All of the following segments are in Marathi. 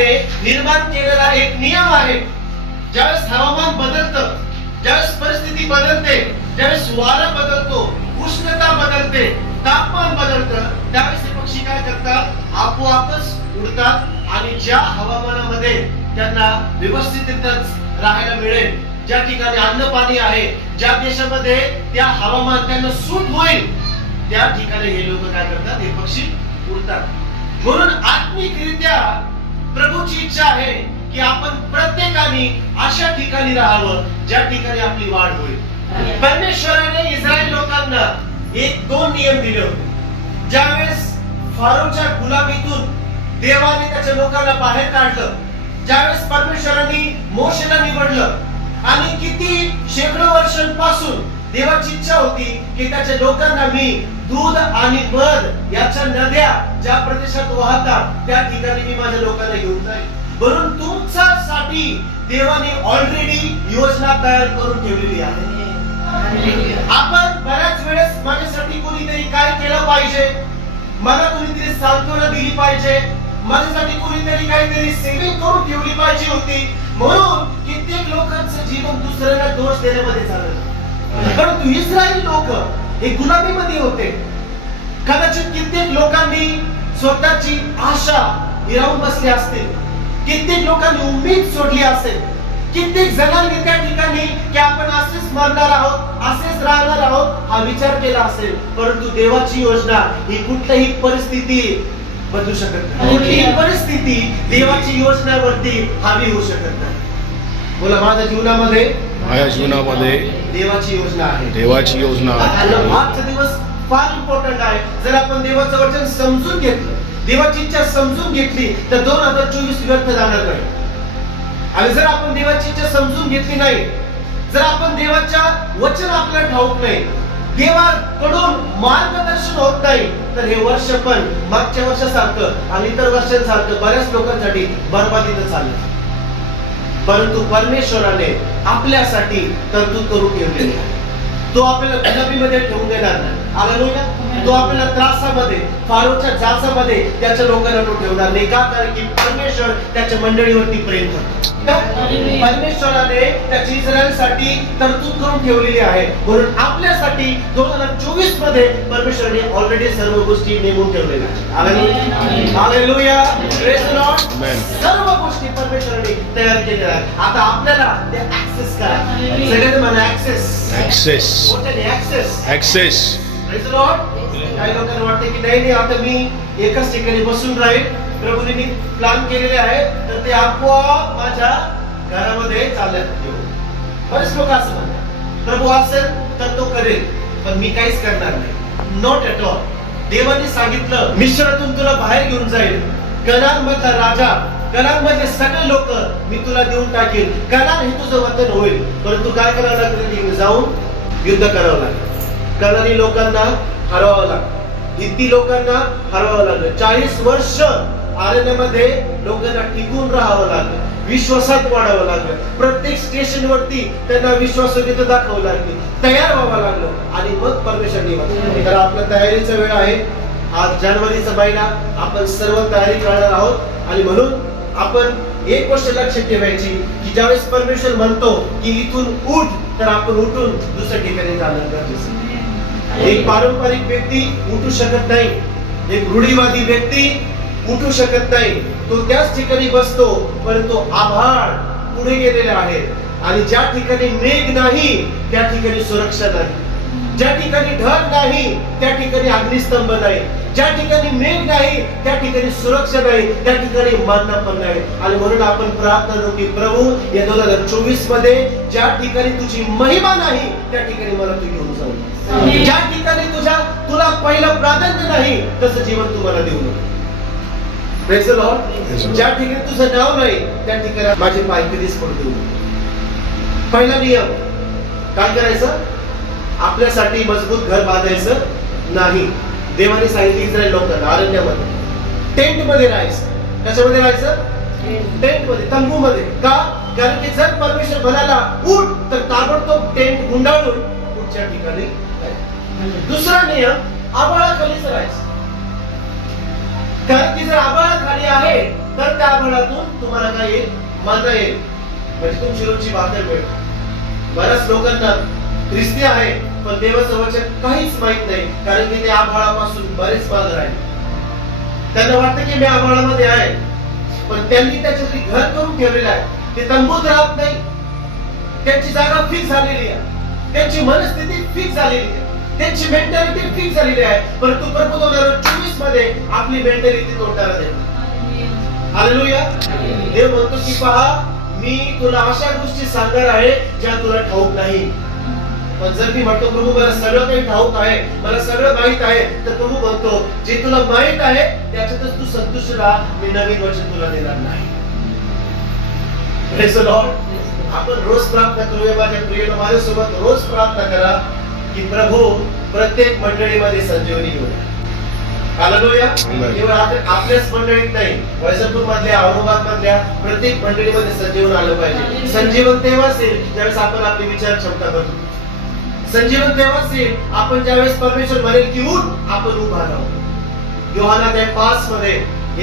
देवाने निर्माण केलेला एक नियम आहे. ज्यावेळेस हवामान बदलतं, ज्यावेळेस परिस्थिती बदलते, ज्यावेळेस वारा बदलतो, उष्णता बदलते, तापमान बदलतं, त्यावेळेस हे पक्षी काय करतात? आपोआपच उडतात आणि ज्या हवामानामध्ये त्यांना व्यवस्थितच राहायला मिळेल, ज्या ठिकाणी अन्न पाणी आहे, ज्या देशामध्ये त्या हवामान त्यांना सूट होईल, त्या ठिकाणी हे लोक काय करतात? हे पक्षी उडतात. म्हणून आत्मिकरित्या प्रभूची इच्छा आहे की आपण प्रत्येकाने अशा ठिकाणी राहावं ज्या ठिकाणी आपली वाढ होईल. परमेश्वराने इस्रायल लोकांना एक दोन नियम दिले होते. ज्यावेळेस फारोच्या गुलामीतून देवाने त्याच्या लोकांना बाहेर काढलं, ज्यावेळेस परमेश्वराने मोशेला निवडलं आणि किती शेकडो वर्षांपासून देवाची इच्छा होती की त्याच्या लोकांना मी दूध आणि मध याच्या नद्या ज्या प्रदेशात वाहतात त्या ठिकाणी मी माझ्या लोकांना घेऊन जाईल. म्हणून तुमच्यासाठी देवाने ऑलरेडी योजना तयार करून ठेवलेली आहे. आपण बऱ्याच वेळेस माझ्यासाठी कोणीतरी काय केलं पाहिजे, मला कोणीतरी सांत्वना दिली पाहिजे, माझ्यासाठी कोणीतरी काहीतरी सेविंग करून ठेवली पाहिजे होती, म्हणून कित्येक लोकांचं जीवन दुसऱ्याला दोष देण्यामध्ये चाललं. परंतु इस्रायली लोक हे गुलामीमध्ये होते. कदाचित कित्येक लोकांनी स्वतःची आशा हिरावून बसली असतील, कित्येक लोकांनी उम्मीद सोडली असेल, कित्येक जणांनी त्या ठिकाणी की आपण असेच मरणार आहोत, असेच राहणार आहोत हा विचार केला असेल. परंतु देवाची योजना ही कुठलीही परिस्थिती बदलू शकत नाही. कुठलीही परिस्थिती देवाची योजनावरती हावी होऊ शकत नाही. बोला, माझ्या जीवनामध्ये देवाची योजना आहे. देवाची योजना आजचा दिवस फार इम्पॉर्टंट आहे. जर आपण देवाचं वचन समजून घेतलं, देवाची इच्छा समजून घेतली तर 2024 व्यर्थ जाणार नाही. आणि जर आपण देवाची इच्छा समजून घेतली नाही, जर आपण देवाच्या वचन आपल्याला ठाऊक नाही, देवाकडून मार्गदर्शन होत नाही, तर हे वर्ष पण मागच्या वर्षासारखं आणि इतर वर्षांसारखं बऱ्याच लोकांसाठी बरबादीत चाललं. परंतु परमेश्वराने आपल्यासाठी तरतूद करून ठेवलेली आहे. तो आपल्याला गुलामीमध्ये ठेवून देणार नाही. हालेलुया. तो आपल्याला त्रासामध्ये, फारोच्या जाचामध्ये त्याच्या लोकांना तो ठेवणार नाही. का? कारण की परमेश्वर त्याच्या मंडळीवरती प्रेम करतो. परमेश्वराने त्याची इस्रायलसाठी तरतूद करून ठेवलेली आहे. म्हणून आपल्यासाठी 2024 मध्ये परमेश्वराने ऑलरेडी सर्व गोष्टी नेमून ठेवलेल्या आहेत. Hallelujah. Hallelujah. Praise the Lord. सर्व गोष्टी परमेश्वराने तयार केलेल्या आहेत. आता आपल्याला ते ऍक्सेस करायचं. सगळ्यांना म्हणा access. Access. Access. Praise the lord. काही लोकांना वाटते की नाही, आता मी एकाच ठिकाणी बसून राहील, प्रभूने प्लॅन केलेले आहे तर ते आपोआप माझ्या घरामध्ये चालल्यात. बरेच लोक असं म्हणतात, प्रभू असेल तर तो करेल, पण मी काहीच करणार नाही. Not at all. देवाने सांगितलं, मिश्रातून तुला बाहेर घेऊन जाईल, कनान मधला राजा, कनान मधले सगळे लोक मी तुला देऊन टाकेल, कनान हे तुझं वतन होईल. परंतु काय करावं लागतं? जाऊन युद्ध करावं लागलं. कनानी लोकांना हरवावं लागलं, हित्ती लोकांना हरवावं लागलं. 40 वर्ष अरण्यामध्ये लोकांना टिकून राहावं लागलं, विश्वासात वाढावं लागलं. प्रत्येक स्टेशन वरती त्यांना विश्वासयोग्यता दाखवावी लागली, तयार व्हावं लागलं. आणि मग परमेश्वर तर आपल्या तयारीचा वेळ आहे. आज जानेवारीचा महिना, आपण सर्व तयारी करणार आहोत. आणि म्हणून आपण एक गोष्ट लक्षात ठेवायची की ज्यावेळेस परमेश्वर म्हणतो की इथून उठ, तर आपण उठून दुसऱ्या ठिकाणी जाणं गरजेचं. एक पारंपरिक व्यक्ती उठू शकत नाही, एक रूढीवादी व्यक्ती उठू शकत नाही. तो त्याच ठिकाणी बसतो. परंतु आभाळ पुढे गेलेले आहे आणि ज्या ठिकाणी मेघ नाही त्या ठिकाणी सुरक्षा नाही, ज्या ठिकाणी ढग नाही त्या ठिकाणी अग्निस्तंभ नाही, ज्या ठिकाणी मेघ नाही त्या ठिकाणी सुरक्षा नाही, त्या ठिकाणी मानना पण नाही. आणि म्हणून आपण प्रार्थना करू की प्रभू, या 2024 मध्ये ज्या ठिकाणी तुझी महिमा नाही त्या ठिकाणी मला तू घेऊन जाऊ. ज्या ठिकाणी तुला पहिलं प्राधान्य नाही तसं जीवन तुम्हाला देऊ नको. Praise the Lord. ज्या ठिकाणी तुझं नाव नाही त्या ठिकाणी माझे पाय कधीच पडू देऊ नको. पहिला नियम काय करायचं? आपल्यासाठी मजबूत घर बांधायचं नाही. देवाने सांगितलं इस्रायल लोकांना अरण्यामध्ये टेंट मध्ये राहायचं. कशामध्ये राहायचं? टेंट मध्ये, तंबू मध्ये. का? कारण की जर परमेश्वर म्हणाला उठ, तर ताबडतोब टेंट गुंडाळून पुढच्या ठिकाणी. दुसरा नियम, आभाळाखालीच राहायचं. कारण की जर आभाळ खाली आहे तर त्या आभाळातून तुम्हाला काय येईल? मन्ना येईल, म्हणजे तुमची रोजची भाकर मिळेल. बऱ्याच लोकांना ख्रिस्ती आहे पण देवाचं वचन काहीच माहित नाही, कारण की ते आभाळापासून बरेच मागे राहिले. त्यांना वाटतं की मी आभाळामध्ये आहे, पण त्यांनी त्याच्यासाठी घर करून ठेवलेलं आहे. ते तंबूत राहत नाही, त्यांची जागा फिक्स झालेली आहे, त्यांची मनस्थिती फिक्स झालेली आहे, त्यांची मेंटॅलिटी फिक्स झालेली आहे. परंतु प्रभू 2024 मध्ये आपली मेंटॅलिटी तोडणार आहे. हालेलुया. देव म्हणतो की पहा, मी तुला अशा गोष्टी सांगणार आहे ज्या तुला ठाऊक नाही. पण जर मी म्हणतो प्रभू मला सगळं काही ठाऊक आहे, मला सगळं माहित आहे, तर प्रभू म्हणतो जे तुला माहित आहे त्याच्यातच तू संतुष्ट राहा, मी नवीन वचन तुला देणार नाही. Praise the Lord. आपण रोज प्रार्थना करूया. माझ्या प्रियला माझ्यासोबत रोज प्रार्थना करा की प्रभू प्रत्येक मंडळीमध्ये संजीवनी घेऊन. हालेलुया. केवळ आपल्याच मंडळीत नाही, वैजापूर मधल्या, औरंगाबाद मधल्या प्रत्येक मंडळीमध्ये संजीवन आलं पाहिजे. संजीवन तेव्हाच येईल ज्यावेळेस आपण आपली विचार क्षमता बदलू. संजीवन तेव्हाच येईल आपण ज्यावेळेस परमेश्वर म्हणेल की उठ, आपण उभा राहू. योहाना 5 मध्ये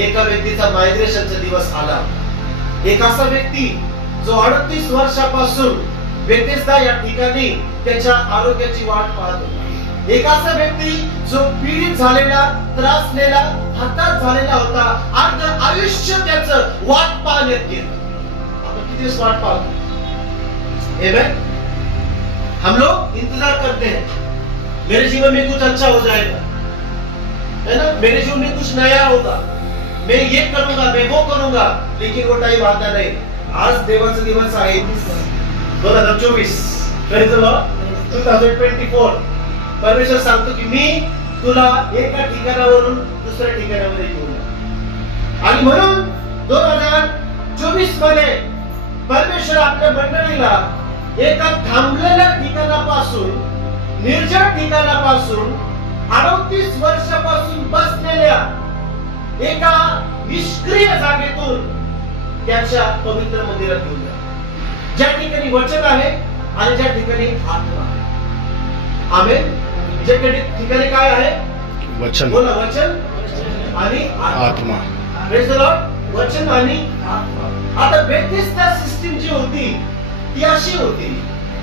एका व्यक्तीचा मायग्रेशनचा दिवस आला. एक असा व्यक्ती जो 38 वर्षापासून बेथेस्दा या ठिकाणी त्याच्या आरोग्याची वाट पाहत होता. एक असा व्यक्ती जो पीडित झालेला, त्रासलेला, हताश झालेला होता. अर्ध आयुष्य त्याचं वाट पाहण्यात गेलं. आपण किती दिवस वाट पाहतो? आमेन. हम लोग इंतजार करते हैं मेरे जीवन में कुछ अच्छा हो जाएगा, है ना, मेरे जीवन में कुछ नया होगा, मैं ये करूंगा, मैं वो करूंगा, लेकिन वो टाइम आता नहीं. आज देवाचा दिवस आहे 2024. Praise the Lord. 2024. परमेश्वर सांगतो की मी तुला एका ठिकाणावरून दुसऱ्या ठिकाणावर घेऊन जाईल. आणि म्हणून 2024 मध्ये परमेश्वर आपल्या मंडळीला एका थांबलेल्या ठिकाणापासून, निर्जन ठिकाणापासून, 38 वर्षापासून बसलेल्या एका निष्क्रिय जागेतून त्याच्या पवित्र मंदिरात घेऊन जा, ज्या ठिकाणी वचन आहे आणि ज्या ठिकाणी आत्मा आहे. आमेन. ज्या ठिकाणी काय आहे? वचन. बोला, वचन आणि आत्मा. Praise the Lord. वचन आणि आत्मा. आता बेथेस्दा सिस्टीम जी होती ती अशी होती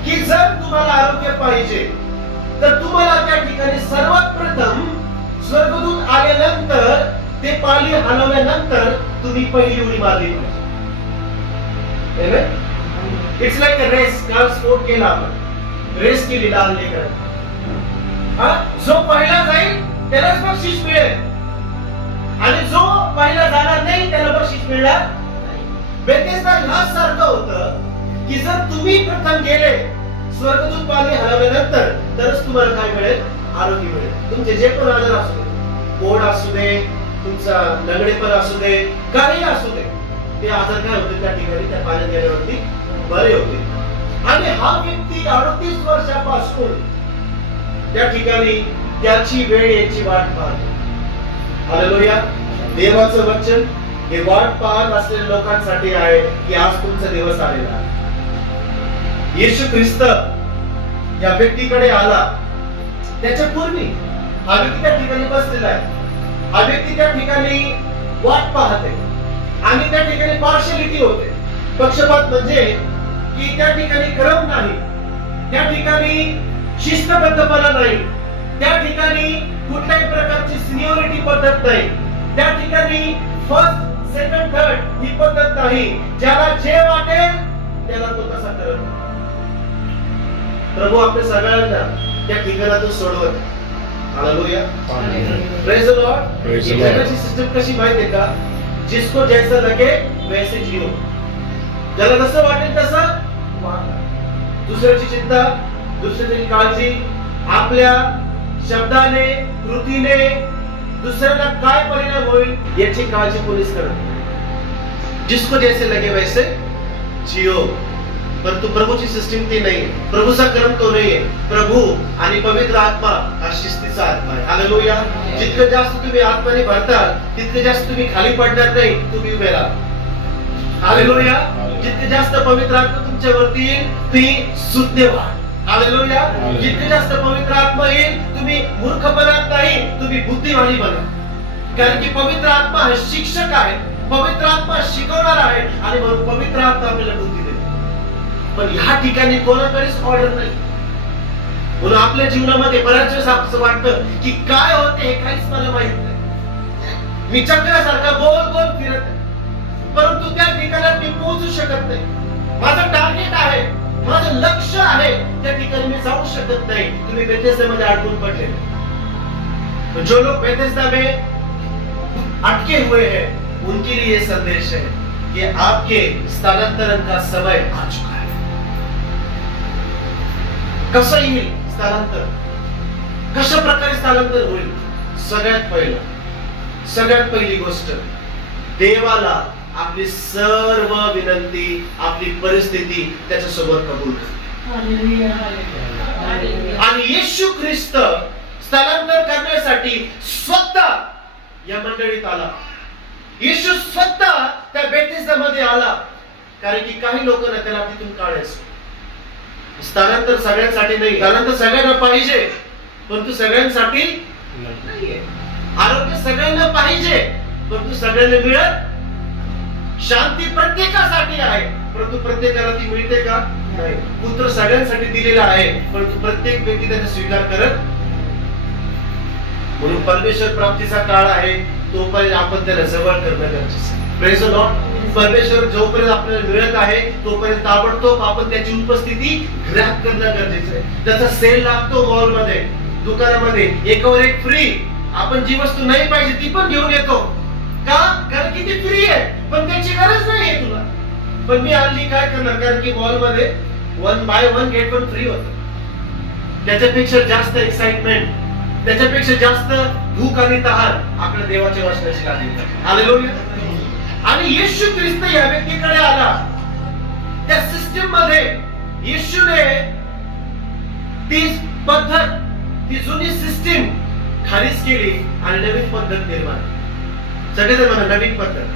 की जर तुम्हाला आरोग्य पाहिजे तर तुम्हाला त्या ठिकाणी सर्वात प्रथम स्वर्गदूत आल्यानंतर, ते पाली हलवल्यानंतर तुम्ही पहिली उडी मारली पाहिजे. It's like a race. काल स्पोर्ट केला आपण, रेस केली लहान लेकर. जो पहिला जाईल त्यालाच बक्षीस मिळेल, आणि जो पहिला जाणार नाही त्याला बक्षीस मिळणार. बेथेस्दा ह्या सारखं होतं की जर तुम्ही प्रथम गेले, स्वर्गदूत पाणी हलवल्यानंतर, तरच तुम्हाला काय मिळेल? आरोग्य मिळेल. तुमचे जे पण आजार असू दे, पोट असू दे, तुमचा लंगडेपण असू दे, काही असू दे, ते आजार काय होते त्या ठिकाणी त्या पाण्यात गेल्यावरती बरे होते. आणि हा व्यक्ती 38 वर्षापासून त्या ठिकाणी त्याची वेळ याची वाट पाहतो. हालेलुया. देवाचं वचन हे वाट पाहत असलेल्या लोकांसाठी आहे की आज तुमचा दिवस आलेला आहे. येशू ख्रिस्त या व्यक्तीकडे आला, त्याच्या पूर्वी हा व्यक्ती त्या ठिकाणी बसलेला आहे. हा व्यक्ती त्या ठिकाणी वाट पाहते आणि त्या ठिकाणी पार्शियलिटी होते. पक्षपात म्हणजे की त्या ठिकाणी क्रम नाही, त्या ठिकाणी शिस्तबद्धपणा नाही, त्या ठिकाणी कुठल्याही प्रकारची सिनियरिटी पद्धत नाही, त्या ठिकाणी फर्स्ट, सेकंड, थर्ड ही पद्धत नाही. ज्याला जे वाटेल त्याला तो तसा करत. प्रभू आपल्या सगळ्यांना त्या ठिकाणातून सोडवत. Hallelujah. Praise the Lord. Praise the Lord. जगाची सिस्टम कशी माहिती आहे का? जिसको जैसा लगे वैसे जियो. ज्याला जसं वाटेल तसं वागा. दुसऱ्याची चिंता, दुसऱ्याची काळजी, आपल्या शब्दाने, कृतीने दुसऱ्याला काय परिणाम होईल याची काळजी पोलीस करत. जिसको जैसे लगे वैसे जियो. परंतु प्रभूची सिस्टीम ती नाही. प्रभूचा क्रम तो नाहीये. प्रभू आणि पवित्र आत्मा हा शिस्तीचा आत्मा आहे. हालेलुया. जितकं जास्त तुम्ही आत्म्याने भरताल तितकं जास्त तुम्ही खाली पडणार नाही, तुम्ही उभे राहा. हालेलुया. जितकं जास्त पवित्र आत्मा तुमच्यावरती येईल तुम्ही सुज्ञ व्हा. हालेलुया. जितकं जास्त पवित्र आत्मा येईल तुम्ही मूर्खपणात नाही, तुम्ही बुद्धिमानी बना. कारण की पवित्र आत्मा हा शिक्षक आहे, पवित्र आत्मा शिकवणार आहे आणि म्हणून पवित्र आत्मा आपल्याला बुद्धी देते. पण ह्या ठिकाणी कोणाकडेच ऑर्डर नाही. म्हणून आपल्या जीवनामध्ये बऱ्याच वेळेस असं वाटतं की काय होते हे काहीच मला माहित नाही. मी चक्रासारखा गोल गोल फिरत आहे, परंतु त्या ठिकाणात मी पोहोचू शकत नाही. माझं टार्गेट आहे, माझं लक्ष आहे, त्या ठिकाणी मी जाऊ शकत नाही. तुम्ही बेथेस्दामध्ये अडकून पडले. जो लोग बेथेस्दा में अटके हुए हैं उनके लिए ये संदेश है कि आपके स्थानांतरण का समय आ चुका है. कसं येईल स्थलांतर, कशा प्रकारे स्थलांतर होईल? सगळ्यात पहिली गोष्ट, देवाला आपली सर्व विनंती, आपली परिस्थिती त्याच्यासोबत कबूल कर. आणि येशू ख्रिस्त स्थलांतर करण्यासाठी स्वतः या मंडळीत आला. येशू स्वतः त्या बेथेस्दामध्ये आला, कारण की काही लोकांना त्याला तिथून काढायचं. स्थलांतर सगळ्यांसाठी नाही, स्थलांतर सगळ्यांना पाहिजे, परंतु सगळ्यांसाठी नाहीये. आरोग्य सगळ्यांना पाहिजे, परंतु सगळ्यांना मिळत. शांती प्रत्येकासाठी आहे, परंतु प्रत्येकाला ती मिळते का? नाही. पुत्र सगळ्यांसाठी दिलेला आहे, परंतु प्रत्येक व्यक्ती त्याचा स्वीकार करत. म्हणून परमेश्वर प्राप्तीचा काळ आहे, तोपर्यंत आपण त्याला जवळ करणं गरजेचं आहे. Praise the Lord. परमेश्वर जोपर्यंत आपल्याला मिळत आहे तोपर्यंत ताबडतोब आपण त्याची उपस्थिती ग्रॅब करणं गरजेचं आहे. त्याचा सेल लागतो मॉलमध्ये, दुकानामध्ये, एकावर एक फ्री. आपण जी वस्तू नाही पाहिजे ती पण घेऊन येतो का? कारण की ती फ्री आहे, पण त्याची गरज नाही आहे तुला. पण मी हल्ली काय करणार, कारण की मॉलमध्ये 1 बाय 1 गेट 1 फ्री होतं. त्याच्यापेक्षा जास्त एक्साइटमेंट, त्याच्यापेक्षा जास्त भूक आणि तहान आपल्या देवाच्या वचनाची लागली. हालेलुया. आणि येशू ख्रिस्त या व्यक्तीकडे आला. त्या सिस्टम मध्ये येशूने ती पद्धत, ती जुनी सिस्टीम खालीच केली आणि नवीन पद्धत निर्माण. सगळेजण म्हणा नवीन पद्धत,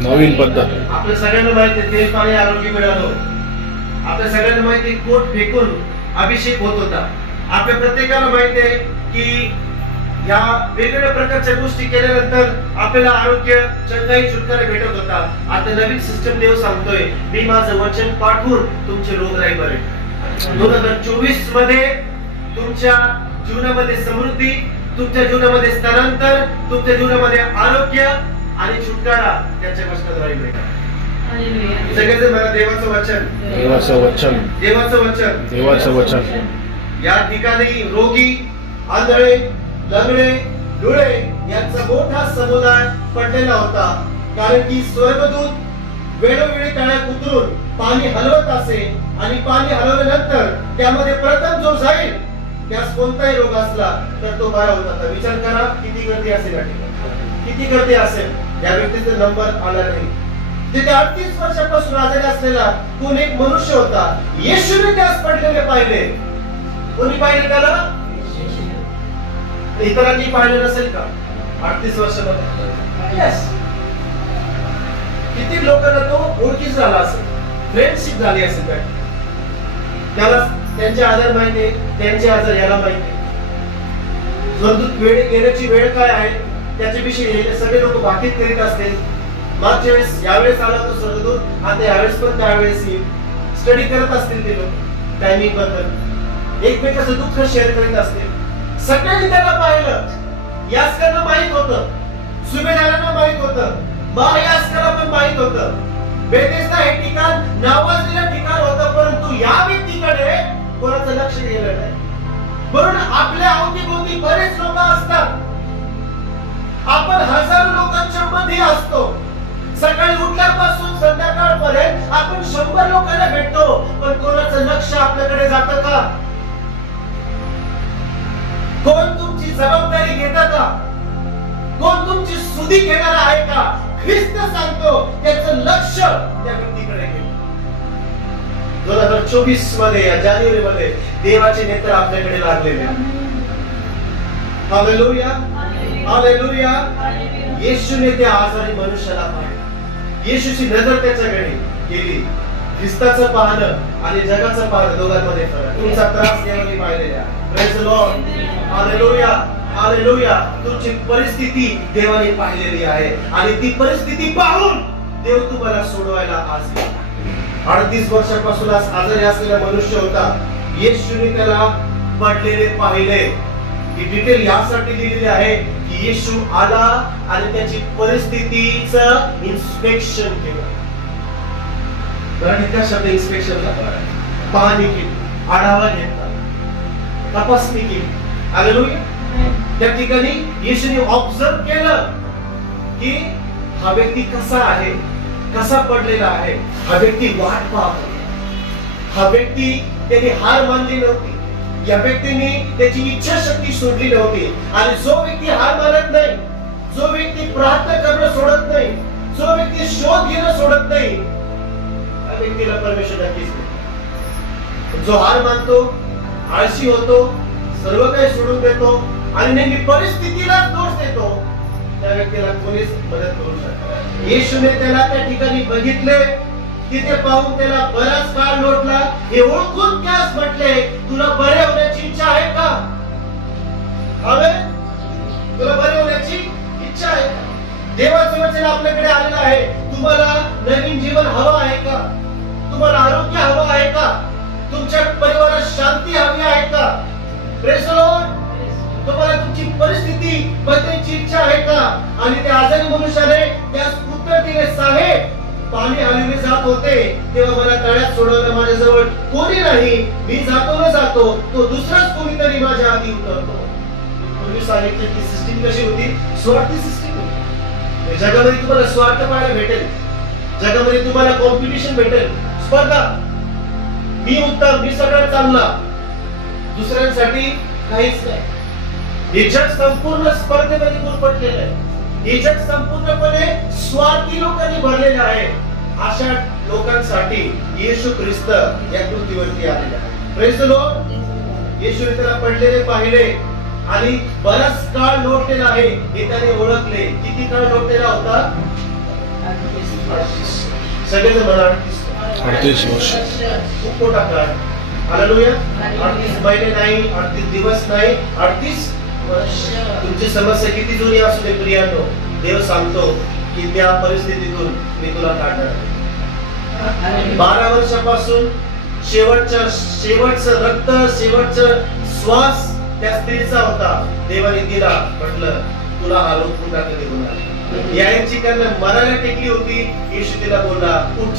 नवीन पद्धत. आपल्या सगळ्यांना माहिती आहे तेल पाणी आरोग्य मिळालं. आपल्या सगळ्यांना माहिती आहे कोट फेकून अभिषेक होत होता. आपल्या प्रत्येकाला माहिती आहे की या वेगवेगळ्या प्रकारच्या गोष्टी केल्यानंतर आपल्याला आरोग्य, चंगाई, छुटकारा भेटत होता. आता नवीन सिस्टम देव सांगतोय, मी माझं वचन पाठवून तुमचे रोगराई बरे. 2024 मध्ये तुमच्या जीवनामध्ये समृद्धी, तुमच्या जीवनामध्ये स्थलांतर, तुमच्या जीवनामध्ये आरोग्य आणि छुटकारा त्याच्या वचनाद्वारे मिळेल. सगळेजण मला देवाचं वचन, देवाचं वचन, देवाचं वचन, देवाचं वचन. या ठिकाणी रोगी, आंधळे, लंगडे, डोळे यांचा मोठा समुदाय पडलेला होता. कारण की स्वर्गदूत वेळोवेळी तळ्यात उतरून पाणी हलवत असे आणि पाणी हलवल्यानंतर त्यामध्ये प्रथम जो जाईल त्यास कोणताही रोग असला तर तो बरा होत होता. विचार करा किती गर्दी असेल या ठिकाणी, किती गर्दी असेल. या व्यक्तीचा नंबर आला नाही. तिथे 38 वर्षापासून आजारी असलेला कोण एक मनुष्य होता. येशूने त्यास पडलेले पाहिले. कोणी पाहिले त्याला? इतरांनी पाहिलं नसेल का 38 वर्षामध्ये? यस. किती लोकांना तो ओळखीच झाला असेल, फ्रेंडशिप झाली असेल. त्याला त्यांचे आजार माहिती, त्यांचे आजार याला माहिती. स्वर्गदूत वेळ येण्याची वेळ काय आहे त्याच्याविषयी सगळे लोक वाकिफ करीत असतील. मागच्या वेळेस यावेळेस आला तो स्वर्गदूत, आता यावेळेस पण त्यावेळेस येईल. स्टडी करत असतील ते लोक टायमिंग बद्दल, एकमेकांचं दुःख शेअर करीत असतील. सगळ्यांनी त्याला पाहिलं. यास्करला माहित होतं, सुभेदारांना माहित होतं, महायास्करला पण माहित होतं. बेथेस्दा हे ठिकाण नावाजलेलं ठिकाण होतं, परंतु या व्यक्तीकडे कोणाचं लक्ष गेलं नाही. म्हणून आपल्या अवतीभोवती बरेच लोक असतात. आपण हजारो लोकांच्या मध्ये असतो. सकाळी उठल्यापासून संध्याकाळपर्यंत आपण 100 लोकांना भेटतो, पण कोणाचं लक्ष आपल्याकडे जातं का? कोण तुमची जबाबदारी घेतं का? कोण तुमची सुधी घेणार आहे का? ख्रिस्त सांगतो त्याचं लक्ष त्या व्यक्तीकडे घे. 2024 मध्ये या जानेवारी मध्ये देवाचे नेत्र आपल्याकडे लागलेले आहेत. Hallelujah, hallelujah. येशूने त्या आजारी मनुष्याला पाहिलं. येशूची नजर त्याच्याकडे गेली. ख्रिस्ताचं पाहणं आणि जगाचं पाहणं दोघांमध्ये फरक. तुमचा त्रास देवाने पाहिलेला. Praise the Lord. Hallelujah, hallelujah, तुमची परिस्थिती देवाने पाहिलेली आहे आणि ती परिस्थिती पाहून देव तुम्हाला सोडवायला आज येईल. 38 वर्षापासून आजारी असलेला मनुष्य होता. येशूने त्याला पडलेले पाहिले. ही डिटेल यासाठी दिलेली आहे की येशू आला आणि त्याची परिस्थितीचं इन्स्पेक्शन केलं. मराठीत काय शब्द इन्स्पेक्शनला? पाहणी केली, आढावा घेतला, तपासणी केली. हालेलुया. त्या ठिकाणी येशूने ऑब्झर्व केलं की हा व्यक्ती कसा आहे, कसा पडलेला आहे. हा व्यक्ती वाट पाहतो. हा व्यक्ती त्याने हार मानली नव्हती. या व्यक्तीने त्याची इच्छाशक्ती सोडली नव्हती. आणि जो व्यक्ती हार मानत नाही, जो व्यक्ती प्रार्थना करणं सोडत नाही, जो व्यक्ती शोध घेणं सोडत नाही, त्या व्यक्तीला परमेश्वर नक्कीच देतो. जो हार मानतो, आळशी होतो, सर्व काही सोडून देतो आणि नेहमी परिस्थितीला दोष देतो, त्या व्यक्तीला कोणीच मदत करू शकत नाही. येशूने त्याला त्या ठिकाणी बघितले. तिथे पाहून त्याला बराच काळ लोटला. हे ओळखून त्यास म्हटले, तुला बरे होण्याची इच्छा आहे का? तुला बरे होण्याची इच्छा आहे का? देवाचं वचन आपल्याकडे आलेलं आहे. तुम्हाला नवीन जीवन हवं आहे का? तुम्हाला आरोग्य हवं आहे का? तुमच्या परिवारात शांती हवी आहे का? Praise the Lord. तुम्हाला तुमची परिस्थिती बदलायची इच्छा आहे का? आणि त्या आजारी मनुष्याने त्यास उत्तर दिले, साहेब, पाणी हलविले जात होते तेव्हा मला तळ्यात सोडवलं माझ्याजवळ कोणी नाही. मी जातो न जातो तो दुसराच कोणीतरी माझ्या आधी उतरतो. पूर्वी सांगितलं की सिस्टीम कशी होती? स्वार्थी सिस्टीम होती. जगामध्ये तुम्हाला स्वार्थ पाहायला भेटेल. जगामध्ये तुम्हाला कॉम्पिटिशन भेटेल, स्पर्धा. मी उत्तम, मी सगळ्यात चांगला, दुसऱ्यांसाठी काहीच नाही. हे जग संपूर्ण स्पर्धेमध्ये गुरफटलेलं आहे. हे जग संपूर्णपणे स्वार्थी लोकांनी भरलेलं आहे. अशा लोकांसाठी येशू ख्रिस्त या पृथ्वीवरती आलेला आहे. Praise the Lord. येशूने त्याला पडलेले पाहिले आणि बराच काळ लोटलेला आहे हे त्याने ओळखले. किती काळ लोटलेला होता? सगळेजण म्हणा 38 वर्ष. खूप मोठा काळ. हालेलुया. 38 महिने नाही, 38 दिवस नाही, 38 वर्ष. तुमची समस्या किती जुनी असू दे प्रियानो, देव सांगतो की त्या परिस्थितीतून मी तुला काढणार आहे. 12 वर्षापासून शेवटचं रक्त, शेवटचं श्वास त्या स्त्रीचा होता. देवाने दिला. म्हटलं तुला हा रोग पुन्हा कधी होणार. याची कारण मरायला टेकली होती. येशू तिला बोलला, उठ,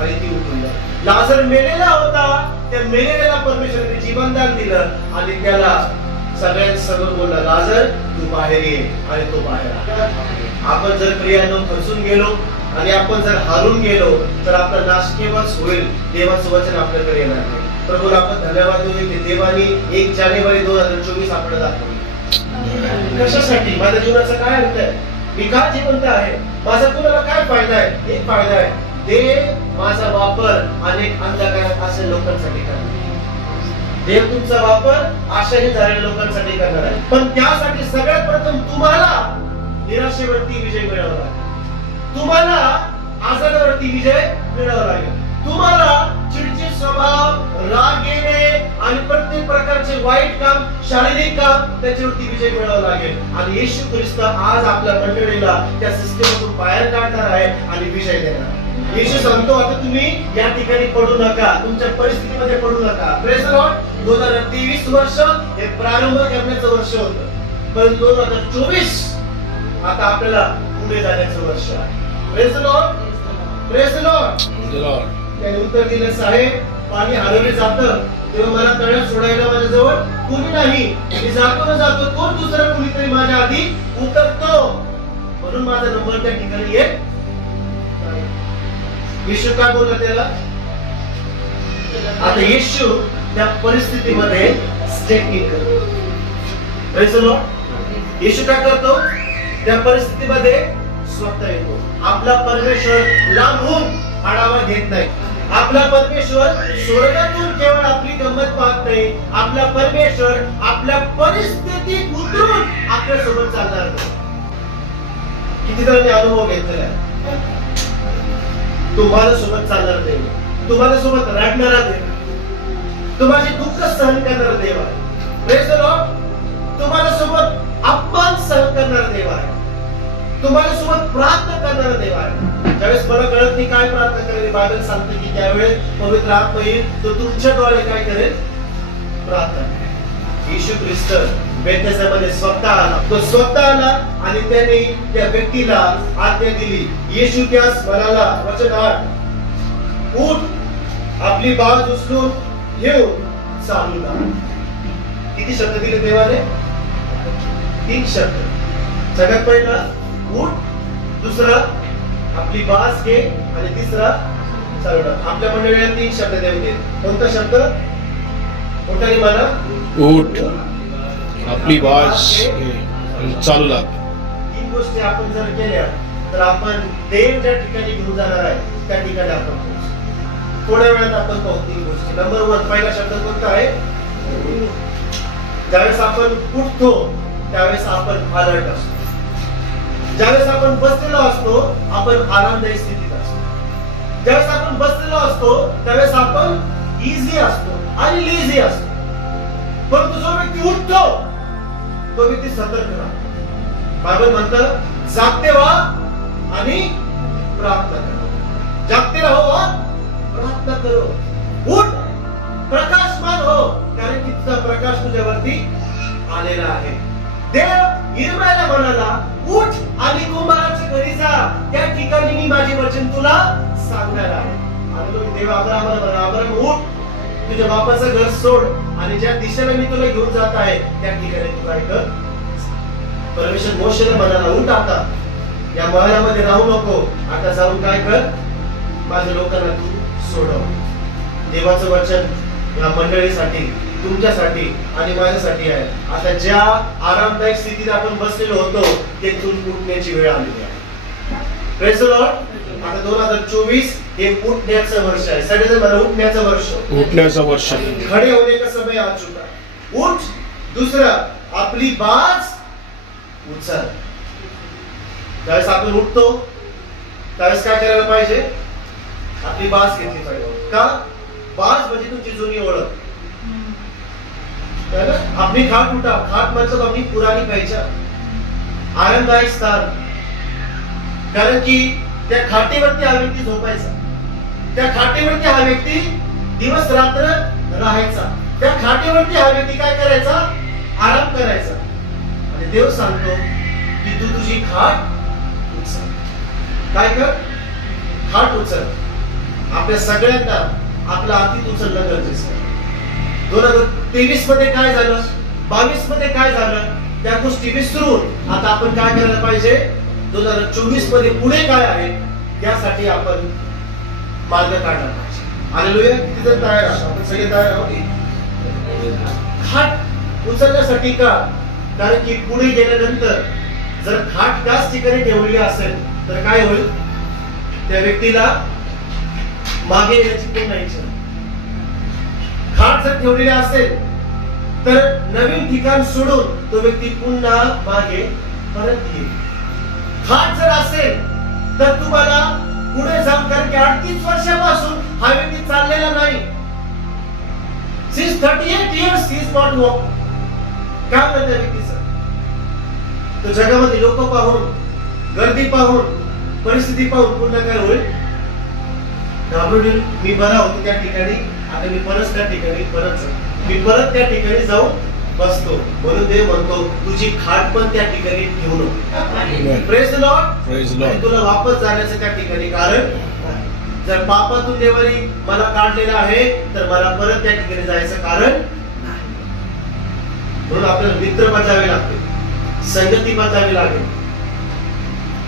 आणि ती उठून गेली. लाजर मेलेला होता. त्या मेलेल्याला परमेश्वराने जीवनदान दिलं आणि त्याला सगळ्यांसमोर बोलला, लाजर तू बाहेर ये, आणि तो बाहेर आला. आपण जर प्रियानो खचून गेलो आणि आपण जर हारून गेलो तर आपला नाश केव्हाच होईल. देवाचं वचन आपल्याकडे येणार नाही. प्रभूला आपण धन्यवाद देऊ की देवाने 1 जानेवारी 2024 आपल्याला दाखवली. कशासाठी? माझ्या जीवनाचा काय अर्थ आहे? मी का जिवंत आहे? माझा कुणाला काय फायदा आहे? एक फायदा आहे, देव माझा वापर अनेक अंधकारात असे लोकांसाठी करणार. देव तुमचा वापर आशाही झालेल्या लोकांसाठी करणार आहे. पण त्यासाठी सगळ्यात प्रथम तुम्हाला निराशेवरती विजय मिळवावा लागेल. तुम्हाला आजारावरती विजय मिळवावा लागेल. तुम्हाला चिडचिड स्वभाव, राग येणे आणि प्रत्येक प्रकारचे वाईट काम, शारीरिक काम, त्याच्यावरती विजय मिळवावा लागेल. आणि येशू ख्रिस्त आज आपल्या मंडळीला त्या सिस्टममधून बाहेर काढणार आहे आणि विजय देणार. येशू सांगतो, आता तुम्ही या ठिकाणी पडू नका, तुमच्या परिस्थितीमध्ये पडू नका. Praise the Lord. 2023 वर्ष हे प्रारंभ करण्याचं वर्ष होतं, पण 2024 आता आपल्याला पुढे जाण्याचं वर्ष आहे. Praise the Lord. Praise the Lord. त्याने उत्तर दिलं, साहेब, पाणी हलवले जातं तेव्हा मला तळ्यात सोडायला माझ्याजवळ कोणी नाही. मी जातो न जातो कोण दुसरा कुणीतरी माझ्या आधी उतरतो, म्हणून माझा नंबर त्या ठिकाणी येत. येशू काय बोलला त्याला? आता येशू त्या परिस्थितीमध्ये स्टेटमेंट करतो. Praise the Lord. येशू काय करतो? त्या परिस्थितीमध्ये स्वतः येतो. आपला परमेश्वर लांबून आढावा घेत नाही. आपला परमेश्वर स्वर्गातून केवळ आपली गंमत पाहत नाही. आपला परमेश्वर आपल्या परिस्थितीत उतरून आपल्या सोबत चालणार नाही. किती जणांनी अनुभव घेतलेला आहे? तुम्हाला सोबत चालणार देव, तुम्हाला सोबत रडणारा देव, तुम्हाचे दुःख सहन करणारा देव आहे. Praise the Lord. तुम्हाला सोबत तुम्हाला सोबत प्रार्थना करणारा देव आहे. ज्यावेळेस मला कळत नाही काय प्रार्थना करायची, बायबल सांगते की त्यावेळेस पवित्र आत्मा येईल, तो तुमच्याद्वारे काय करेल, प्रार्थना. येशू ख्रिस्त बेथेस्दामध्ये स्वतः आला, तो स्वतः आला आणि त्याने त्या व्यक्तीला आज्ञा दिली. येशू त्यास म्हणाला, वचन 8, उठ, आपली बाज उचलून घेऊन चालू लाग. किती शब्द दिले देवाने? 3 शब्द. सगळ्यात पहिला उठ, दुसरा आपली बाज घे आणि तिसरा चालू लाग. आपल्या मंडळीला 3 शब्द देव. कोणता शब्द? मोठ्याने म्हणा, उठ, आपली बाज घे आणि चालू लाग. 3 गोष्टी आपण जर केल्या तर आपण देव ज्या ठिकाणी घेऊन जाणार आहे त्या ठिकाणी आपण पोहोचू. थोड्या वेळात आपण पाहू 3 गोष्टी. नंबर 1, पहिला शब्द कोणता आहे? ज्यावेळेस आपण उठतो त्यावेळेस आपण अलर्ट असतो. ज्यावेळेस आपण बसलेलो असतो आपण आरामदायी स्थितीत असतो. ज्यावेळेस आपण बसलेलो असतो त्यावेळेस आपण इझी असतो आणि लेझी असतो. परंतु जो व्यक्ती उठतो तो व्यक्ती सतर्क राहतो. बायबल म्हणतं, जागते व्हा आणि प्रार्थना करो. जागते राहो और प्रार्थना करो. उठ, प्रकाशमान हो, कारण की तुझा प्रकाश तुझ्यावरती आलेला आहे. देव इर्मियाला म्हणाला, उठ आणि कुंभाराच्या घरी जा, त्या ठिकाणी मी माझे वचन तुला सांगणार आहे. आणि देव अब्राहमाला म्हणाला, अब्राहम उठ, तुझ्या बापाचं घर सोड आणि ज्या दिशेला मी तुला घेऊन जात आहे त्या ठिकाणी तू काय कर. परमेश्वर मोशेला म्हणाला, उठ आता, या महलामध्ये राहू नको, आता जाऊन काय कर, माझ्या लोकांना तू सोडव. देवाचं वचन या मंडळीसाठी, तुमच्यासाठी आणि माझ्यासाठी आहे. आता ज्या आरामदायक स्थितीत आपण बसलेलो होतो तेथून उठण्याची वेळ आलेली आहे. Praise the Lord. आता 2024 हे उठण्याचं वर्ष आहे. सगळेजण म्हणा, उठण्याचं वर्ष. उठण्याचं वर्ष. खडे होने का समय आ चुका. उठ. दुसरं, आपली बाज उचल. ज्यावेळेस आपण उठतो त्यावेळेस काय करायला पाहिजे? आपली बाज घेतली पाहिजे. का? बाज म्हणजे तुमची जुनी ओळख. आपली खाट उठा. खाट मतलब आपली पुराणी पहिचान, आरामदायक स्थान. कारण की त्या खाटेवरती हा व्यक्ती झोपायचा, त्या खाटेवरती हा व्यक्ती दिवस रात्र राहायचा, त्या खाटेवरती हा व्यक्ती काय करायचा? आराम करायचा. आणि देव सांगतो की तू तुझी खाट उचल. काय कर? खाट उचल. आपल्या सगळ्यांना आपला अतीत उचलणं गरजेचं आहे. 2023 मध्ये काय झालं, 22 मध्ये काय झालं, त्या गोष्टी विसरून आता आपण काय करायला पाहिजे? 2024 मध्ये पुढे काय आहे त्यासाठी आपण मार्ग काढला पाहिजे. हालेलुया. किती जण तयार आहात? आपण सगळे तयार आहोत. खाट उचलण्यासाठी का? कारण की पुढे गेल्यानंतर जर खाट त्याच ठिकाणी ठेवली असेल तर काय होईल? त्या व्यक्तीला मागे येण्याची पुन्हा इच्छा. खाट जर ठेवलेली असेल तर नवीन ठिकाण सोडून तो व्यक्ती पुन्हा मागे परत येईल. खाट जर असेल तर तुम्हाला पुढे जाऊन, कारण की 38 वर्षापासून हा व्यक्ती चाललेला नाही. Since 38 years he is not walk. काय म्हणतात व्यक्तीचं? तो जगामध्ये लोक पाहून, गर्दी पाहून, परिस्थिती पाहून पुन्हा काय होईल? घाबरून मी बरा होतो त्या ठिकाणी, आता मी परत त्या ठिकाणी मी परत त्या ठिकाणी जाऊन बसतो. म्हणून देव म्हणतो, तुझी खाट पण त्या ठिकाणी ठेवू नको. Praise the Lord. Praise the Lord. तुला वापस जाण्याचं त्या ठिकाणी कारण, जर पापातून देवाने मला काढलेलं आहे तर मला परत त्या ठिकाणी जायचं कारण नाही. म्हणून आपल्याला मित्र बचावे लागते, संगती बचावी लागेल,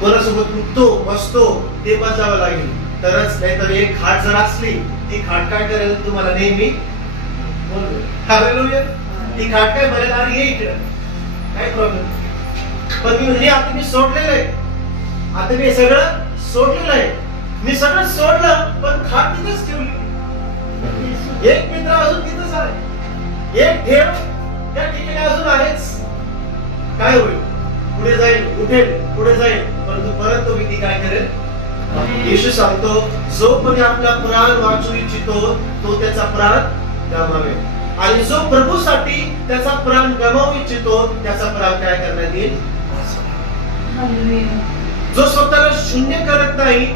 कोणासोबत उठतो बसतो ते बचावं लागेल तरच. नाहीतर एक खाट जर असली, ती खाट काय करेल? तुम्हाला नेहमी हालेलुया. ती खाट काय म्हणेल? अरे ये इकडे, काय प्रॉब्लेम. पण मी म्हणजे आता मी सोडलेलं आहे, आता मी सगळं सोडलेलं आहे, मी सगळं सोडलं पण खाट तिथेच ठेवली. एक मित्र अजून तिथेच आहे, एक ठेव त्या ठिकाणी अजून आहेच. काय होईल? पुढे जाईल, उठेल, पुढे जाईल, परंतु परत तो व्यक्ती काय करेल? येशू सांगतो, जो कोणी आपला प्राण वाचू इच्छितो तो त्याचा प्राण गमावेल, आणि जो प्रभूसाठी त्याचा प्राण गमावू इच्छितो त्याचा प्राण काय करण्यात येईल? जो स्वतःला शून्य करत नाही,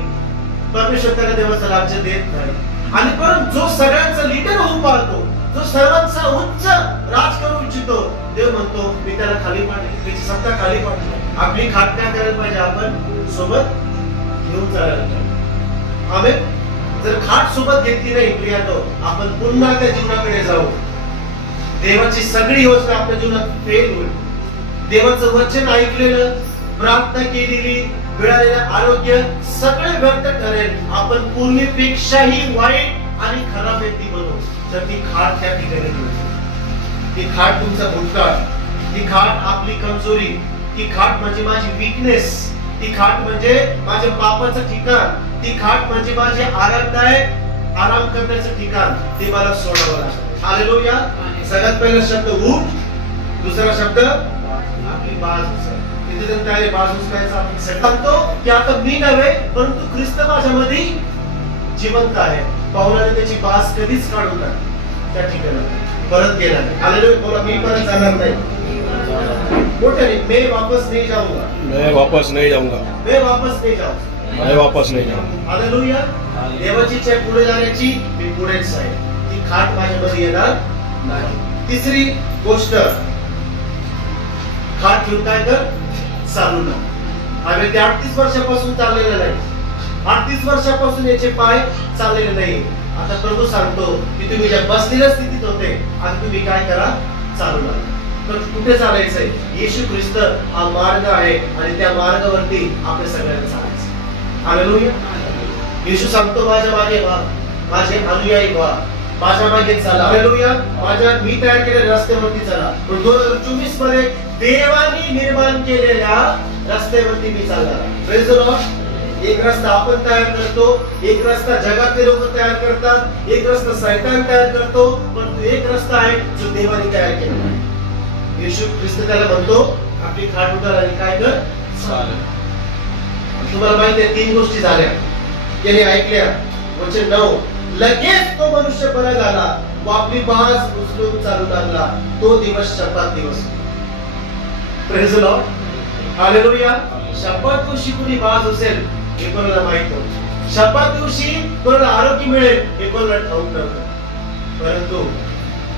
परमेश्वर त्याला देवाचं राज्य देत नाही. आणि परंतु जो सगळ्यांचा लीडर होऊन पाहतो, जो सर्वांचा उच्च राज करू इच्छितो, देव म्हणतो मी त्याला खाली पाडले, त्याची सत्ता खाली पाडली. आपली खाट काय करायला पाहिजे? आपण सोबत घेऊन चालायला पाहिजे. आमेन. जर खाट सोबत घेतली नाही प्रियानो, आपण पुन्हा त्या जीवनाकडे जाऊ. देवाची सगळी योजना आपल्या जीवनात फेल होईल. देवाचं वचन ऐकलेलं, प्रार्थना केलेली, मिळालेलं आरोग्य सगळे व्यर्थ ठरेल. आपण पूर्वीपेक्षाही वाईट आणि खराब व्यक्ती बनू जर ती खाट त्या ठिकाणी ठेवली. ती खाट तुमचा भूतकाळ, ती खाट आपली कमजोरी, ती खाट म्हणजे माझी वीकनेस, ती खाट म्हणजे माझ्या पापाचं ठिकाण, ती खाट म्हणजे माझे आरामदायक आराम करण्याचं ठिकाण. ते मला सोडावं लागतं. हालेलुया. सगळ्यात पहिला शब्द उठ, दुसरा शब्द आपली बाज उचल. किती जण त्याने बाज उचलायचा आपण सांगतो की आता मी नव्हे परंतु ख्रिस्त माझ्यामध्ये जिवंत आहे. पावलाने त्याची बाज कधीच काढून टाकली, त्या ठिकाणी परत गेला नाही. हालेलुया. बोला मी परत जाणार नाही. मोठ्याने मैं वापस नहीं जाऊंगा, मैं वापस नहीं जाऊंगा, मैं वापस नहीं जाऊंगा, मैं वापस नहीं जाऊंगा. हालेलुया. देवाची इच्छा आहे पुढे जाण्याची, मी पुढेच आहे. ती खाट माझ्यामध्ये येणार नाही. तिसरी गोष्ट, खाट घेऊन काय कर? चालू ना. हा व्यक्ती 38 वर्षापासून चाललेला नाही, 38 वर्षापासून याचे पाय चाललेले नाही. आता प्रभू सांगतो की तुम्ही ज्या बसलेल्या स्थितीत होते, आता तुम्ही काय करा? चालू लागा. तर कुठे चालायचंय? येशू ख्रिस्त हा मार्ग आहे आणि त्या मार्गावरती आपल्या सगळ्यांना चालायचं. हालेलुया. येशू सांगतो माझ्या मागे व्हा, माझे अनुयायी व्हा, माझ्या मागे चला. हालेलुया. माझ्या मी तयार केलेल्या रस्त्यावरती चला. 2024 मध्ये देवाने निर्माण केलेल्या रस्त्यावरती मी चालणार. Praise the Lord. एक रस्ता आपण तयार करतो, एक रस्ता जगातले लोक तयार करतात, एक रस्ता शैतान तयार करतो, पण एक रस्ता आहे जो देवाने तयार केला आहे. येशू ख्रिस्त त्याला म्हणतो आपली खाट उतार आणि काय कर? चाल. तुम्हाला माहिती आहे 3 गोष्टी झाल्या. त्याने ऐकल्या. वचन 9, लगेच तो मनुष्य बरा झाला व आपली बाज उचलून चालू लागला. तो दिवस शब्दात दिवस. Praise the Lord. हालेलुया. शब्दात दिवशी कुणी बाज उचलेल हे कोणाला माहित नव्हतं. शब्दात दिवशी कोणाला आरोग्य मिळेल हे कोणाला ठाऊक नव्हतं. परंतु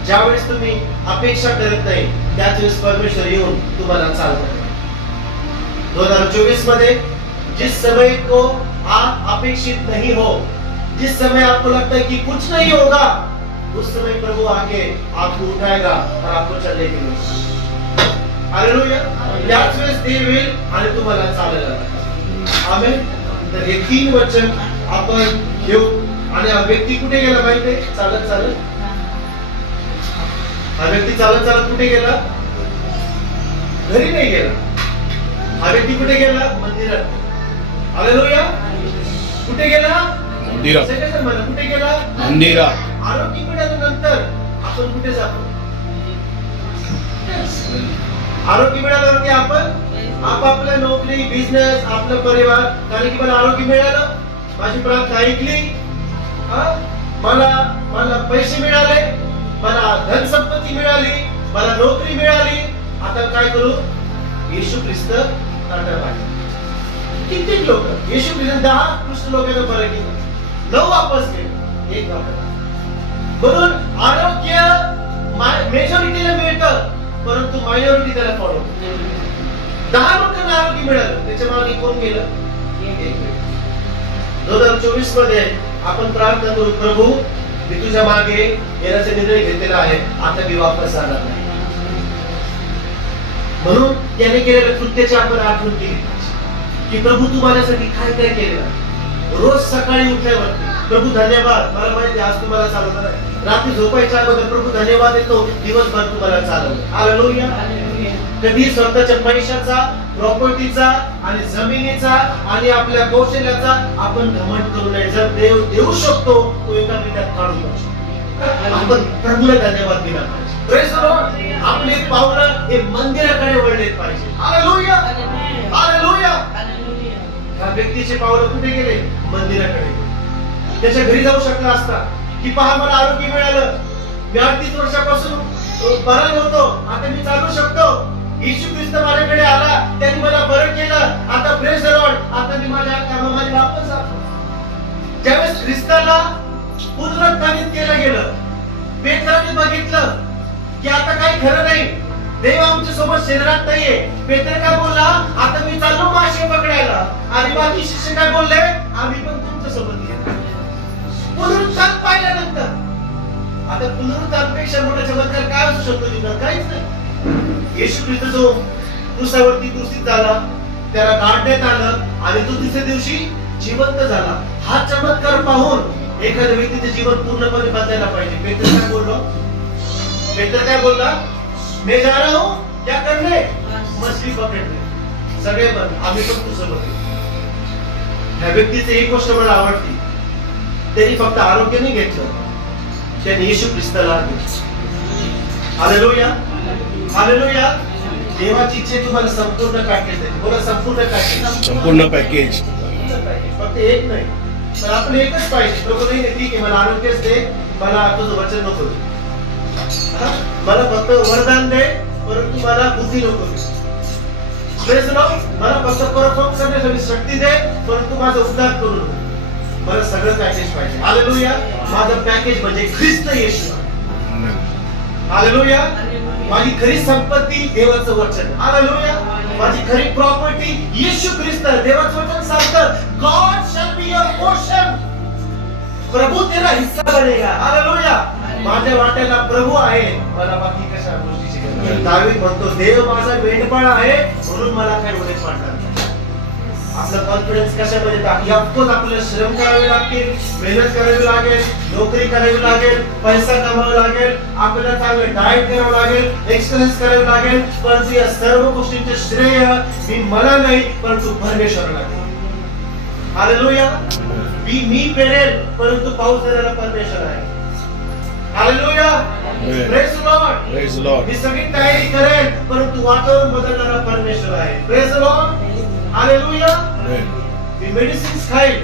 ज्यावेळेस तुम्ही अपेक्षा करत नाही त्याच वेळेस परमेश्वर येऊन तुम्हाला चालवतो. 2024 मध्ये जिस समय को आप अपेक्षित नहीं हो, जिस समय आपको लगता है कि कुछ नहीं होगा, उस समय प्रभु आके आपको उठाएगा और आपको चलने के लिए. हालेलुया. त्याच वेळेस देव येईल आणि तुम्हाला चालायला लागेल. आमेन. तर हे 3 वचन आपण घेऊ. आणि हा व्यक्ती कुठे गेला माहिती आहे? चालत चालत. हा व्यक्ती चालत चालत कुठे गेला? घरी नाही गेला. हा व्यक्ती कुठे गेला? मंदिरात. हालेलुया. कुठे गेला? मंदिरात. सगळेजण म्हणा कुठे गेला? मंदिरात. आरोग्य मिळाल्यानंतर आपण कुठे जातो? आरोग्य मिळाल्यावरती आपण आपापल्या नोकरी, बिझनेस, आपला परिवार. कारण की मला आरोग्य मिळालं, माझी प्रार्थना ऐकली, मला पैसे मिळाले, मला धन संपत्ती मिळाली, मला नोकरी मिळाली. आता काय करू? येशू ख्रिस्त तारटा पाहिजे. कित्येक लोक येशू ख्रिस्त 10 कृष्ण लोकांना बरं केलं, 9 वापस गेले, 1 वापस. म्हणून आरोग्य मेजॉरिटीला मिळतं परंतु मायनॉरिटी त्याला फॉलो. 10 लोकांना आरोग्य मिळालं, त्याच्या मागे कोण गेलं? 1. 2024 मध्ये आपण प्रार्थना करू, प्रभू मी तुझ्या मागे येण्याचा निर्णय घेतलेला आहे, आता मी वापस जाणार नाही. म्हणून त्याने केलेल्या कृत्याची आपण आठवण केली पाहिजे की प्रभू तू माझ्यासाठी काय काय केलं. रोज सकाळी उठल्यावरती प्रभू धन्यवाद, मला माहिती आज तुम्हाला चालवणार आहे. रात्री झोपायच्या अगोदर प्रभू धन्यवाद देतो, दिवसभर तुम्हाला चालवलं. हालेलुया. कधी स्वतःच्या पैशाचा, प्रॉपर्टीचा आणि जमिनीचा आणि आपल्या कौशल्याचा आपण घमंड करू नये. जर देव देऊ शकतो तो एका मिनिटात काढून टाकू शकतो. आपण प्रभूला धन्यवाद दिला पाहिजे. Praise the Lord. आपले पावलं हे मंदिराकडे वळले पाहिजे. हालेलुया. हालेलुया. ह्या व्यक्तीचे पावलं कुठे गेले? मंदिराकडे. त्याच्या घरी जाऊ शकला असता की पहा मला आरोग्य मिळालं, मी 38 वर्षापासून बरा नव्हतो, आता मी चालू शकतो. येशू ख्रिस्त माझ्याकडे आला त्यांनी मला बरं केलं, आता प्रेज द लॉर्ड, आता मी माझ्या कामामध्ये वापस जातो. ज्यावेळेस ख्रिस्ताला पुनरुत्थानित केलं गेलं, पेत्राने बघितलं की आता काही खरं नाही, देव आमच्या सोबत शरीरात नाहीये. पेत्र काय बोलला, आता मी चाललो मासे पकडायला. आणि बाकी शिष्य काय बोलले, आम्ही पण तुमच्या सोबत येतो. पुनरुत्थान पाहिल्यानंतर आता पुनरुत्थानापेक्षा मोठा चमत्कार काय असू शकतो जीवनात? काहीच नाही. येशू ख्रिस्त जो क्रूसावरती क्रूसित झाला, त्याला गाडण्यात आलं आणि तो तिसऱ्या दिवशी जिवंत झाला. हा चमत्कार पाहून एखाद्या व्यक्तीचे जीवन पूर्णपणे बदलायला पाहिजे. पेत्र काय बोललो, पेत्र काय बोलला, मैं जा रहा हूं क्या करने, मछली पकडणे. सगळे बंद, आम्ही पण तुझ्यासोबत येतो. ह्या व्यक्तीची एक गोष्ट मला आवडती, त्यांनी फक्त आरोग्य नाही घेतलं, त्यांनी येशू ख्रिस्ताला घेतलं. Hallelujah, hallelujah. देवाची इच्छा तुम्हाला संपूर्ण पॅकेज देते. बोला संपूर्ण पॅकेज, संपूर्ण पॅकेज. फक्त एक नाही, पण आपण एकच पाहिजे. प्रभू नाही, ठीक आहे, मला आरोग्यच दे, मला तुझं वचन नको दे, मला फक्त वरदान दे, परंतु मला बुद्धी नको दे. प्रेज लॉर्ड, मला फक्त परफॉर्म करण्यासाठी शक्ती दे, परंतु माझा उद्धार करू नको. मला सगळं पॅकेज पाहिजे. हालेलुया. माझं पॅकेज म्हणजे ख्रिस्त येशू. हालेलुया. माझी खरी संपत्ती देवाचं वचन. हालेलुया. माझी खरी प्रॉपर्टी येशू ख्रिस्त. देवाचं वचन सांगतं, God shall be your portion, प्रभू तेरा हिस्सा बनेगा. हालेलुया. माझ्या वाट्याला प्रभू आहे, मला बाकी कशा गोष्टीची गरज नाही. दावीद म्हणतो, देव माझा मेंढपाळ आहे, म्हणून मला काही उणीव पडणार नाही. आपला कॉन्फिडन्स कशामध्ये टाकली? ऑफकोर्स आपल्याला श्रम करावे लागतील, मेहनत करावी लागेल, नोकरी करावी लागेल, पैसा कमवावा लागेल, आपल्याला चांगलं डाएट करावं लागेल, एक्सरसाइज करावी लागेल, परंतु या सर्व गोष्टींचे श्रेय मी मला नाही, परंतु परमेश्वराला देईन. हालेलुया. मी पेरेल, परंतु पाऊस देणारा परमेश्वर आहे. Hallelujah. Praise the Lord. Praise the Lord. मी सगळी तयारी करेल, परंतु वातावरण बदलणारा परमेश्वर आहे. Praise the Lord. हालेलुया. मी मेडिसिन्स खाईल,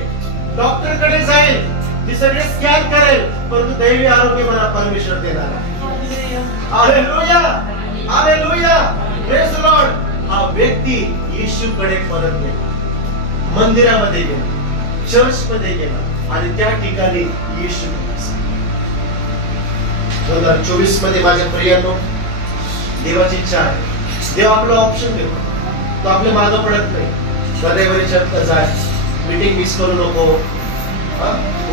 डॉक्टर कडे जाईल, मी सगळे स्कॅन करेल, परंतु दैवी आरोग्य मला परमेश्वर देणार आहे. Hallelujah. Hallelujah. Praise the Lord. हा व्यक्ती येशूकडे परत गेला, मंदिरामध्ये गेला, चर्च मध्ये गेला आणि त्या ठिकाणी येशू 2024 मध्ये माझ्या प्रियांनो, देवाची इच्छा आहे, देव आपला ऑप्शन देतो, तो आपल्या मागं पडत नाही. गदेवरी चर्चला जाय, मीटिंग मिस करू नको,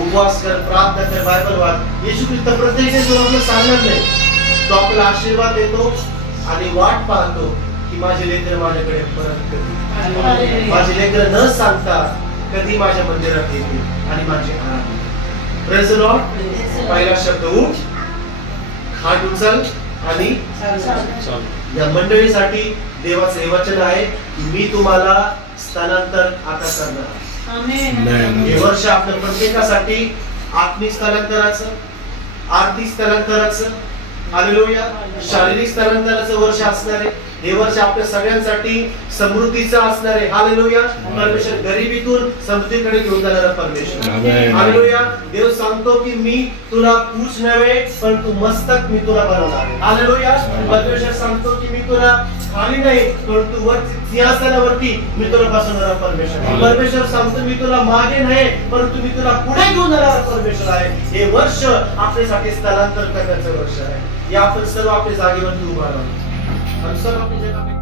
उपवास कर, प्रार्थना कर, बायबल वाच. येशू ख्रिस्त प्रत्येक दिवस आपल्याला सांगणार नाही, तो आपला आशीर्वाद देतो आणि वाट पाहतो की माझे लेकरं माझ्याकडे परत कधी, माझे लेकरं न सांगता कधी माझ्या मंदिरात येतील आणि माझे आराधना. Praise the Lord. पहिला शब्द उठ, हात उचल आणि या मंडळीसाठी देवाचं हे वचन आहे की मी तुम्हाला स्थलांतर आता करणार. आमेन. हे वर्ष आपल्या प्रत्येकासाठी आत्मिक स्थलांतराचं, आर्थिक स्थलांतराचं, हालेलुया, शारीरिक स्थलांतराचं वर्ष असणार आहे. हे वर्ष आपल्या सगळ्यांसाठी समृद्धीचं असणार आहे. हालेलुया. परमेश्वर गरिबीतून समृद्धीकडे घेऊन जाणारा परमेश्वर. हालेलुया. देव सांगतो की मी तुला पूछ नव्हे परंतु मस्तक मी तुला बनवणार आहे. हालेलुया. परमेश्वर सांगतो की मी तुला खाली नाही परंतु वर सिंहासनावरती मी तुला बसवणारा परमेश्वर. परमेश्वर सांगतो मी तुला मागे नाही परंतु मी तुला पुढे घेऊन जाणारा परमेश्वर आहे. हे वर्ष आपल्यासाठी स्थलांतर करण्याचं वर्ष आहे. या आपण सर्व आपल्या जागेवरती उभा राहू. हम सब अपनी जगह पे